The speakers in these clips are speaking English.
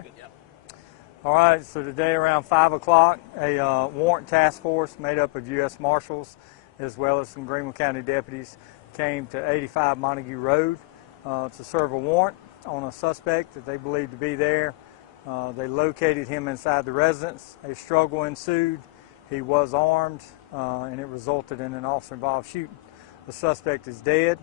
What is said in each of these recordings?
ready? Yep. All right, so today around 5 o'clock, a warrant task force made up of U.S. Marshals as well as some Greenville County deputies came to 85 Montague Road to serve a warrant on a suspect that they believed to be there. They located him inside the residence. A struggle ensued. He was armed, and it resulted in an officer-involved shooting. The suspect is dead.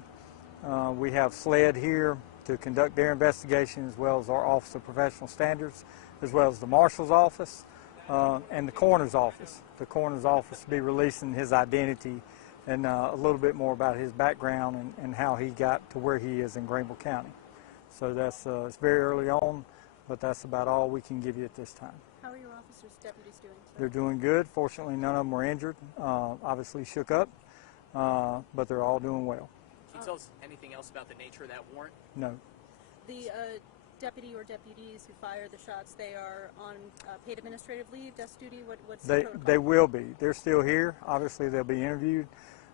We have SLED here to conduct their investigation, as well as our Office of Professional Standards, as well as the Marshal's office and the coroner's office. The coroner's office will be releasing his identity and a little bit more about his background and how he got to where he is in Greenville County. So that's it's very early on, but that's about all we can give you at this time. How are your officers, deputies doing, sir? They're doing good. Fortunately, none of them were injured. Obviously shook up, but they're all doing well. Can you tell us anything else about the nature of that warrant? No. The deputy or deputies who fired the shots, they are on paid administrative leave, desk duty? What's the protocol? They will be. They're still here. Obviously, they'll be interviewed.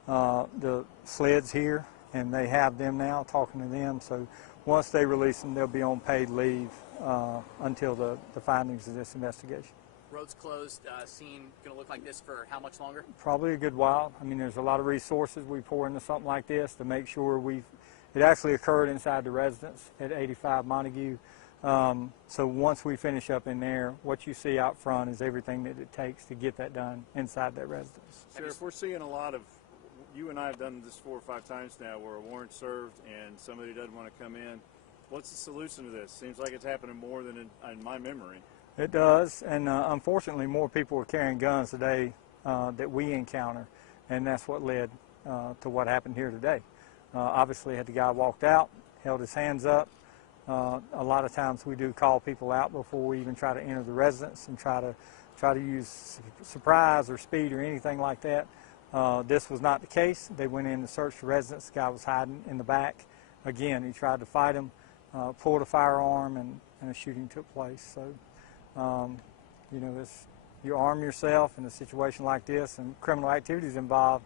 The SLED's here, and they have them now, talking to them. So once they release them, they'll be on paid leave until the findings of this investigation. Road's closed. Scene going to look like this for how much longer? Probably a good while. I mean, there's a lot of resources we pour into something like this to make sure it actually occurred inside the residence at 85 Montague. So once we finish up in there, what you see out front is everything that it takes to get that done inside that residence. Sheriff, we're seeing a lot of, you and I have done this 4 or 5 times now, where a warrant served and somebody doesn't want to come in. What's the solution to this? Seems like it's happening more than in my memory. It does, and unfortunately more people are carrying guns today that we encounter, and that's what led to what happened here today. Obviously, had the guy walked out, held his hands up. A lot of times we do call people out before we even try to enter the residence and try to use surprise or speed or anything like that. This was not the case. They went in to search the residence. The guy was hiding in the back. Again, he tried to fight him, pulled a firearm, and a shooting took place. So, you know, you arm yourself in a situation like this, and criminal activities involved.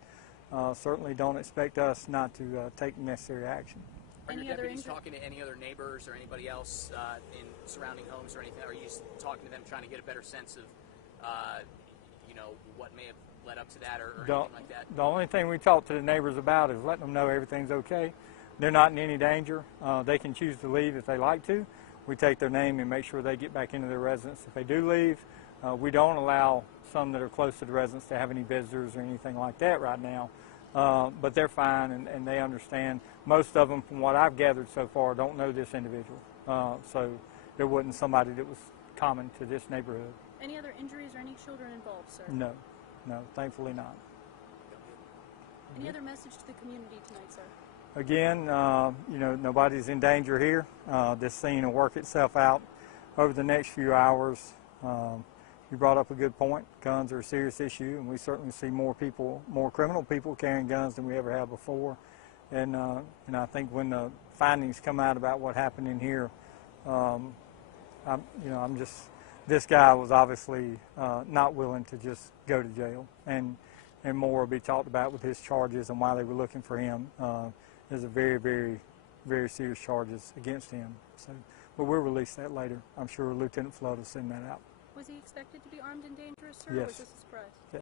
Certainly don't expect us not to take necessary action. Are your deputies talking to any other neighbors or anybody else in surrounding homes or anything? Are you just talking to them trying to get a better sense of, you know, what may have led up to that or anything like that? The only thing we talk to the neighbors about is letting them know everything's okay. They're not in any danger. They can choose to leave if they like to. We take their name and make sure they get back into their residence. If they do leave, we don't allow some that are close to the residence to have any visitors or anything like that right now. But they're fine, and they understand. Most of them, from what I've gathered so far, don't know this individual. So there wasn't somebody that was common to this neighborhood. Any other injuries or any children involved, sir? No, thankfully not. Any other message to the community tonight, sir? Again, you know, nobody's in danger here. This scene will work itself out over the next few hours. You brought up a good point. Guns are a serious issue, and we certainly see more criminal people carrying guns than we ever have before. And I think when the findings come out about what happened in here, this guy was obviously not willing to just go to jail, and more will be talked about with his charges and why they were looking for him. There's a very, very, very serious charges against him. So, but we'll release that later. I'm sure Lieutenant Flood will send that out. Was he expected to be armed and dangerous, sir? Yes. Or was this a surprise?